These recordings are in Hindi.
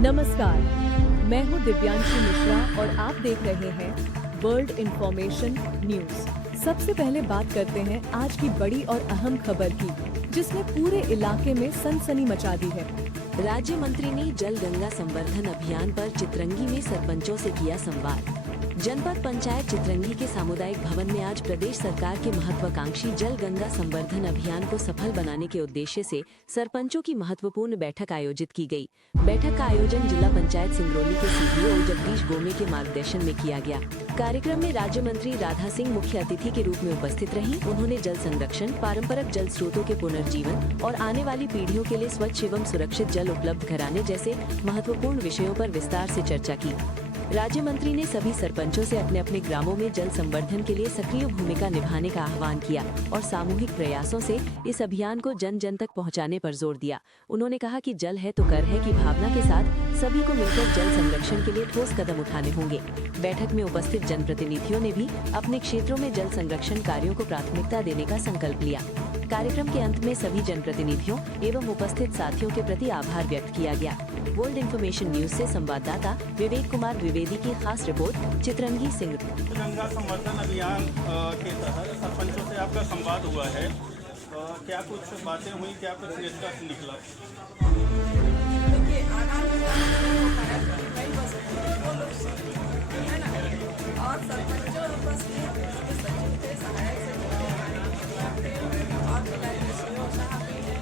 नमस्कार, मैं हूं दिव्यांशी मिश्रा और आप देख रहे हैं वर्ल्ड इन्फॉर्मेशन न्यूज। सबसे पहले बात करते हैं आज की बड़ी और अहम खबर की, जिसने पूरे इलाके में सनसनी मचा दी है। राज्य मंत्री ने जल गंगा संवर्धन अभियान पर चित्रंगी में सरपंचों से किया संवाद। जनपद पंचायत चित्रंगी के सामुदायिक भवन में आज प्रदेश सरकार के महत्वाकांक्षी जल गंगा संवर्धन अभियान को सफल बनाने के उद्देश्य से सरपंचों की महत्वपूर्ण बैठक आयोजित की गई। बैठक का आयोजन जिला पंचायत सिंगरौली के सीडीओ जगदीश गोमे के मार्गदर्शन में किया गया। कार्यक्रम में राज्य मंत्री राधा सिंह मुख्य अतिथि के रूप में उपस्थित रहीं। उन्होंने जल संरक्षण, पारंपरिक जल स्रोतों के पुनर्जीवन और आने वाली पीढ़ियों के लिए स्वच्छ एवं सुरक्षित जल उपलब्ध कराने जैसे महत्वपूर्ण विषयों पर विस्तार से चर्चा की। राज्य मंत्री ने सभी सरपंचों से अपने अपने ग्रामों में जल संवर्धन के लिए सक्रिय भूमिका निभाने का आह्वान किया और सामूहिक प्रयासों से इस अभियान को जन जन तक पहुंचाने पर जोर दिया। उन्होंने कहा कि जल है तो कर है की भावना के साथ सभी को मिलकर जल संरक्षण के लिए ठोस कदम उठाने होंगे। बैठक में उपस्थित जनप्रतिनिधियों ने भी अपने क्षेत्रों में जल संरक्षण कार्यों को प्राथमिकता देने का संकल्प लिया। कार्यक्रम के अंत में सभी जनप्रतिनिधियों एवं उपस्थित साथियों के प्रति आभार व्यक्त किया गया। वर्ल्ड इन्फॉर्मेशन न्यूज से संवाददाता विवेक कुमार द्विवेदी की खास रिपोर्ट, चित्रंगी सिंह। गंगा संवर्धन अभियान के तहत सरपंचों से आपका संवाद हुआ है, क्या कुछ बातें हुई, क्या कुछ निष्कर्ष निकला? देखिए, आगामी कई बस है ना, और सरपंचों उपस्थित सचिव थे, सहायक सचिव और जिलाधिकारी साहब भी हैं,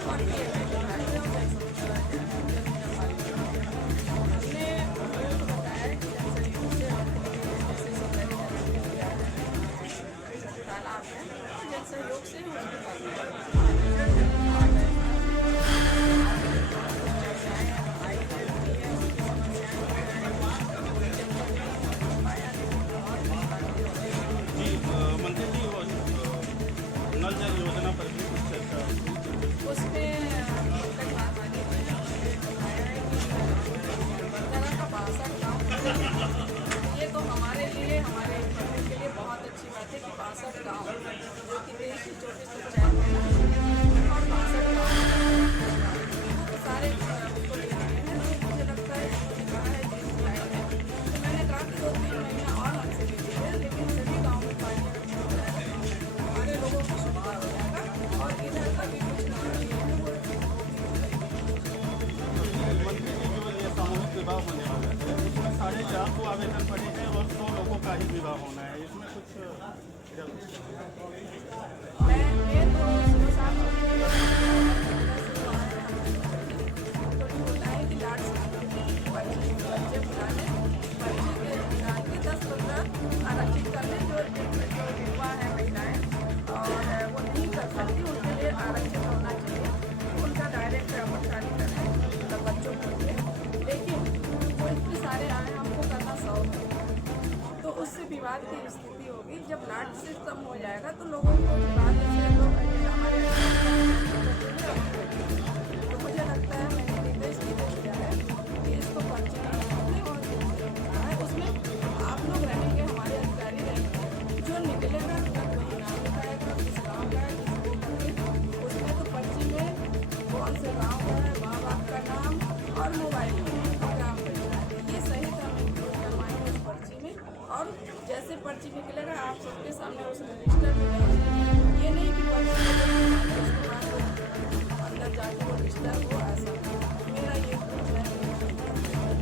और ये सहयोग से मंत्री जी, नल जल योजना पर भी कुछ चर्चा उसमें कई बात आगे तरह का 62 गाँव, ये तो हमारे लिए, हमारे के लिए बहुत अच्छी बात है कि 62 गाँव जो कि देश की छोटी पंचायत है और 62 गाँव सारे उसको ले रहे हैं। मुझे लगता है कहा है देश की लाइन है, तो मैंने कहा कि 2-3 महीना और हमसे लीजिए, लेकिन सभी गाँव में पानी हमारे लोगों को सुविधा हो जाएगा और इधर का भी कुछ मंत्री जी जो ये सामूहिक विवाह होने वाला है, इसमें 450 आवेदन पड़े हैं और 100 लोगों का ही विवाह होना है, इसमें कुछ मैं तो सुबह 7 होता है कि लाड बच्चे बुलाने, बच्चे के 10-15 आरक्षित कर लें, जो युवा है महिलाएं और वो नहीं कर सकती, उनके लिए आरक्षित होना चाहिए, उनका डायरेक्ट अपरचारी करें मतलब बच्चों के लिए। लेकिन वो इतने सारे आए, हमको करना 100 है, तो उससे विवाद की स्थिति होगी। जब लाड सिस्टम हो जाएगा तो लोगों को विवाद से लोग हमारे, तो मुझे लगता है मैंने निर्देश दिया है कि इसको पर्ची और उसमें आप लोग रहेंगे, हमारे अधिकारी रहेंगे, जो निकलेगा कोई नाम बताएगा किस गाँव का है, उसमें तो पर्ची में कौन से गाँव का है, माँ बाप का नाम और मोबाइल नंबर, ग्राम पंचायत, ये सहित हम इंक्लूड करवाएंगे उस पर्ची में। और जैसे पर्ची निकलेगा आप सबके सामने उस रजिस्टर में जाएगी, ये नहीं कि पर्ची अंदर जाके वो रजिस्टर हो, ऐसा मेरा ये कुछ है।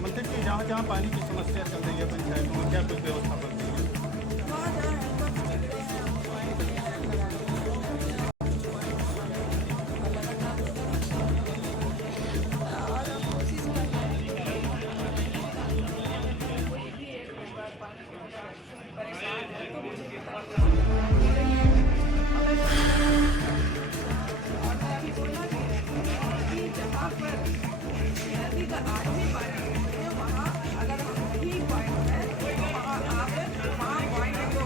मंत्री जी, जहाँ पानी की समस्या चल रही है पंचायतों में, क्या कुछ व्यवस्था बनती है? वहाँ जहाँ हैंडपम्प चल रहे हैं, और हम कोशिश कर रहे हैं कोई भी एक परिवार पानी परेशान है तो मुझे और मैं अभी बोला कि जहाँ पर नदी का आज भी पानी है, वहाँ अगर हम नहीं पॉइंट है तो वहाँ आप वहाँ पॉइंट दो,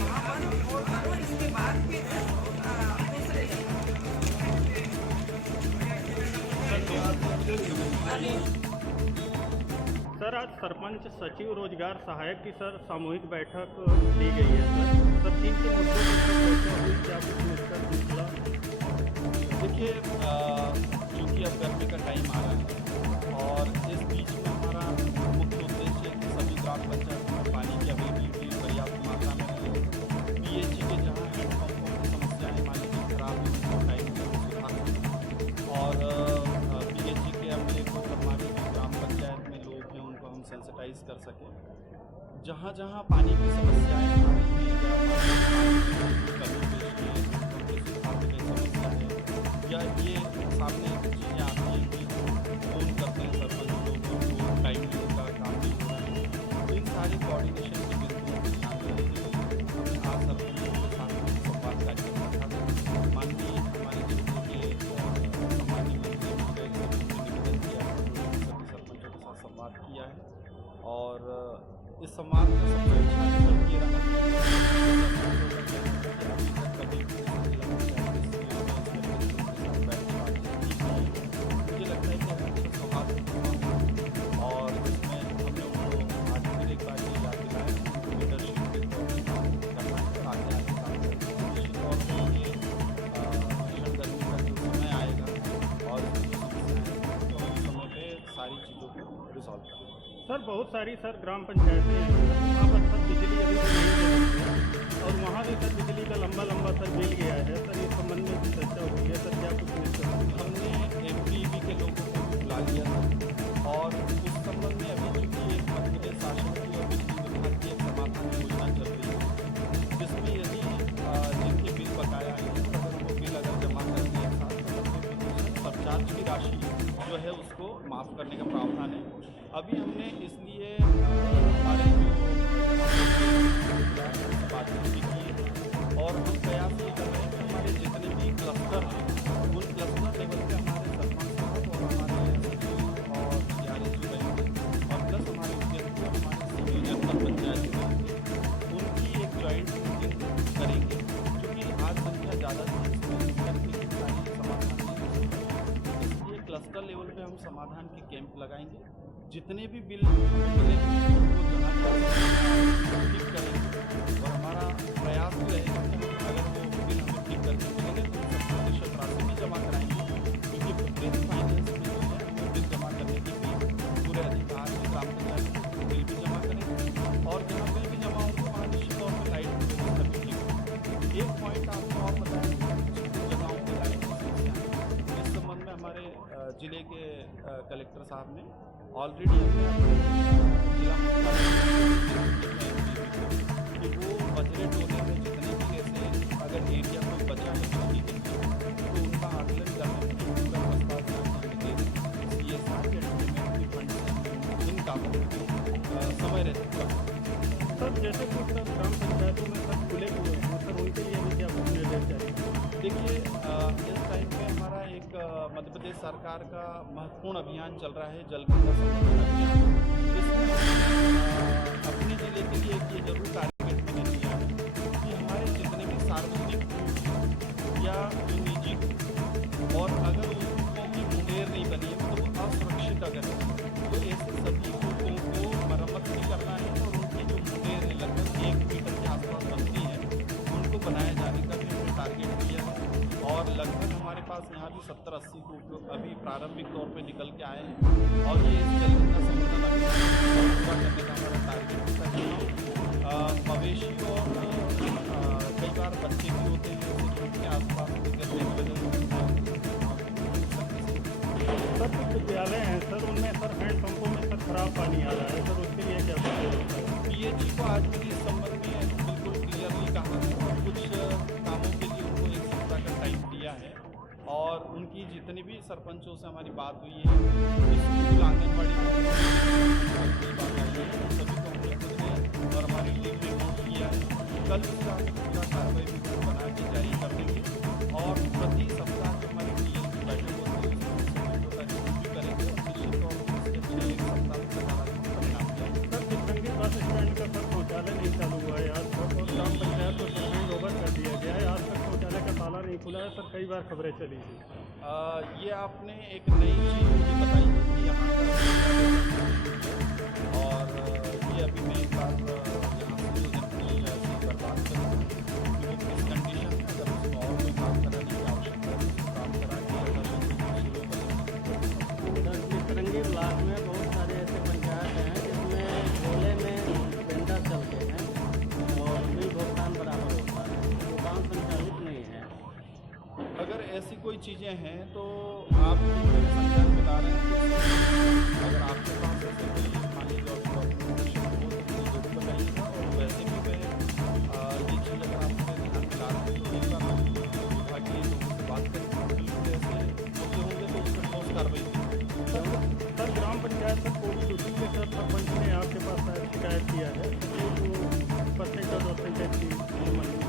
वहाँ पर वोट करो, इसके बाद फिर दूसरे सर, आज सरपंच सचिव रोजगार सहायक की सामूहिक बैठक ली गई है सर, 3 के मुद्दों पर चर्चा हुई, क्या कुछ निष्कर्ष निकला? देखिए, क्योंकि अब गर्मी का टाइम आ रहा है और इस बीच में हमारा मुख्य उद्देश्य है कि सभी ग्राम पंचायतों में पानी की अवेलेबिलिटी पर्याप्त मात्रा में रहे। पीएचई के जहाँ हैंडपम्पों की समस्याएँ मान लीजिए खराब हो टाइम में सुधार और पीएचई के अमले को हमारी जो ग्राम पंचायत में लोग हैं उनको हम सेंसिटाइज कर सकें। जहाँ जहाँ पानी की समस्याएँ आ रही हैं या ये सामने चीज़ें आती हैं कि फ़ोन करते हैं सरपंच लोगों को टाइम नहीं होगा, काम नहीं हो रहा है, तो इन सारी कोऑर्डिनेशन के बिंदुओं को ध्यान में रखते हुए हमने आज सरपंचों के साथ संवाद कार्यक्रम रखा था। माननीय हमारे जिले के सामान्य मंत्री महोदय ने निवेदन किया है, सभी सरपंचों के साथ संवाद किया है और इस संवाद का सबसे अच्छा रिजल्ट ये रहा मुझे लगता है कि सौहार्द और इसमें हमने उनको आज फिर एक बार ये याद दिलाया लीडरशिप के तौर पर काम करना है, आगे आगे काम करना है। निश्चित तौर पर ये भीषण गर्मी का जो समय आएगा और जो समस्याएँ तो हम समय पर सारी चीज़ों को रिजॉल्व करेंगे। सर बहुत सारी सर ग्राम पंचायतें हैं, वहाँ पर सर बिजली अभी भी नहीं दे रही है और वहाँ भी सर बिजली का लंबा सर बिल गया है। सर इस संबंध में भी चर्चा हुई है, सर क्या कुछ निश्चित हमने एमपीबी के लोगों को भी बुला लिया था और उस संबंध में अभी चूँकि एक मध्य प्रदेश शासन की और बिजली विभाग की एक समाधान योजना चल रही है जिसमें यदि जिनके बिल बकाया है अगर वो बिल अगर जमा कर दिया था तो 90% सरचार्ज की राशि जो है उसको माफ़ करने का प्रावधान है। अभी हमने इसलिए हमारे जो बातचीत भी की और हम प्रयास ये कर रहे हैं कि हमारे जितने भी क्लस्टर हैं उन क्लस्टर लेवल पे हमारे सरपंच साहब और हमारे सचिव और सीआरएस जो रहेंगे और प्लस हमारे उद्योग और हमारे जनपद पंचायत जो उनकी एक जॉइंट मीटिंग करेंगे क्योंकि आज संख्या ज़्यादा थी इसलिए क्लस्टर लेवल पे हम समाधान के कैंप लगाएंगे। जितने भी बिल मिलेंगे उनको जहाँ ठीक करेंगे और हमारा प्रयास भी रहेगा कि अगर वो बिल हमें ठीक करके मिलेंगे तो 70% राशि भी जमा कराएंगे क्योंकि प्रत्येक फाइनेंस में जो है वो बिल जमा करने की भी पूरे अधिकार है। ग्राम पंचायत बिल भी जमा करेंगे और जहाँ बिल भी जमा होगा वहाँ निश्चित तौर पर लाइट की व्यवस्था भी ठीक होगी। एक पॉइंट आपको और बताएं जगहों पर लाइट की समस्या इस संबंध में हमारे जिले के कलेक्टर साहब ने ऑलरेडी हमने अपने जिला मुख्यालय कि वो बजरे टोले में जितने भी ऐसे अगर एरिया कोई बचा है बिजली के लिए तो उनका आकलन करने के लिए पूरा प्रस्ताव दे दें। ये सारे एडमिट फंड इन कामों में समय रहता है। सर जैसे कुछ सर ग्राम पंचायतों में सर खुले हुए हैं सर उनके लिए भी क्या कुछ निर्देश जारी? देखिए इस टाइम पे हमारा एक मध्य प्रदेश सरकार का महत्वपूर्ण अभियान चल रहा है जल गंगा संवर्धन अभियान। इसमें अपने जिले के लिए एक ये जरूर टारगेट मैंने लिया है कि हमारे जितने भी सार्वजनिक या जो निजी और अगर उनको की मुंडेर नहीं बनी है तो वो असुरक्षित अगर है तो ऐसे सभी लोगों को मरम्मत भी करना है और उनकी जो मुंडेर है लगभग 1 मीटर के आसपास बनती है उनको बनाया जाने का भी हमने टारगेट किया है और लगभग हमारे पास यहाँ भी 70-80 को अभी प्रारंभिक तौर पे निकल के आए हैं और ये जल गंगा संवर्धन अभियान पूरा करने का हमारा टारगेट है। मवेशी और कई बार बच्चे भी होते हैं जिनके आसपास गिरने की वजह सर कुछ विद्यालय हैं सर उनमें सर हैंडपम्पों में सर खराब पानी आ रहा है सर उसके लिए क्या होता है? पीएचई को आज भी इस संबंध में बिल्कुल क्लियरली कहा है और कुछ कामों के लिए उनको 1 सप्ताह का टाइम दिया है और उनकी जितनी भी सरपंचों से हमारी बात हुई है स्कूल आंगनबाड़ी बात आई है सभी को हमने खुद ने और हमारी टीम ने नोट किया है। कल उसका पूरा कार्रवाई भी बना के जारी कर देंगे और प्रति सप्ताह जो हमारी टीम की बैठक होती है उसमें करेंगे और निश्चित तौर पर इसके अच्छे 1 सप्ताह में परिणाम दिया। सर चित्रंगी बस स्टैंड का सर शौचालय नहीं चालू हुआ है आज तक और ग्राम पंचायत को सर हैंड ओवर कर दिया गया है। आज तक शौचालय का ताला नहीं खुला है सर, कई बार खबरें चली थी। ये आपने एक नई चीज़ मुझे बताई है कि यहाँ का और ये अभी मैं एक बार यहाँ से जो जनप्रतिनिधि पर बात करूँगा कि वो किस कंडीशन में अगर उसको और कोई काम कराने की आवश्यकता है तो काम करा के शुरू करेंगे हैं तो आप मेरे संज्ञान में ला रहे हैं तो अगर आपके पास ऐसे कोई मान लीजिए डॉक्यूमेंटेशन हो तो मुझे जरूर बताइएगा। और वैसे भी मैं ये चीज़ अगर आप मेरे ध्यान में ला रहे हैं तो एक बार हम विभागीय लोगों से बात करेंगे, बिल्कुल ऐसे मुद्दे होंगे तो उस पर ठोस कार्रवाई की। सर ग्राम पंचायत तक कोविड ड्यूटी के साथ सरपंच ने आपके पास शिकायत किया है तो परसेंटेज और परसेंटेज की मांगी।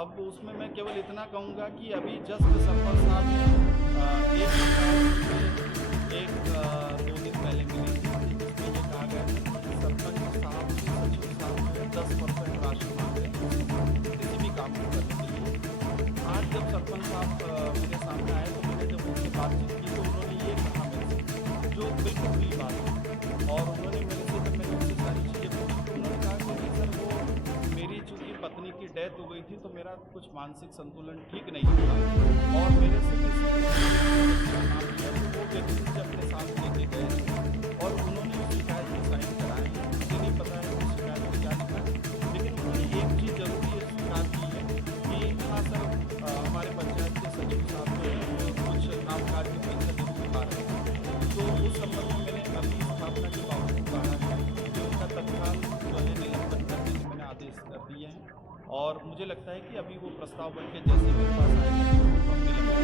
अब उसमें मैं केवल इतना कहूँगा कि अभी जस्ट सरपंच साहब ने एक 2 दिन पहले मिली थी जिसमें ये कहा गया था कि सरपंच साहब की सचिव साहब ने 10% राशि मांग रहे हैं किसी भी काम को करने के लिए। आज जब सरपंच साहब मेरे सामने आए तो मैंने जब उनसे बातचीत की तो उन्होंने ये कहा मेरे से जो बिल्कुल खुली बात है। और उन्होंने मेरे से जब मैंने उनसे सारी चीज़ें पूछी तो उन्होंने कहा कि नहीं सर वो मेरी चूँकि पत्नी की डेथ हो गई थी तो मेरा कुछ मानसिक संतुलन ठीक नहीं था और मेरे से किसी नाम लिया तो वो व्यक्ति मुझे अपने साथ लेके गए और उन्होंने उस शिकायत में साइन कराए। मुझे नहीं पता है उस शिकायत में क्या लिखा है, लेकिन उन्होंने एक चीज़ जरूर ये स्वीकार की है कि हाँ सर हमारे पंचायत के सचिव साहब जो हैं वो कुछ कामकाज में पैसा जरूर दिखा रहे हैं। तो उस संबंध में मैंने अभी स्थापना के बाबू को कहा है कि उनका तत्काल जो है निलंबन करने के मैंने आदेश कर दिए हैं। और मुझे लगता है कि अभी वो प्रस्ताव बन के जैसे मेरे पास आएंगे तो हम निलंबन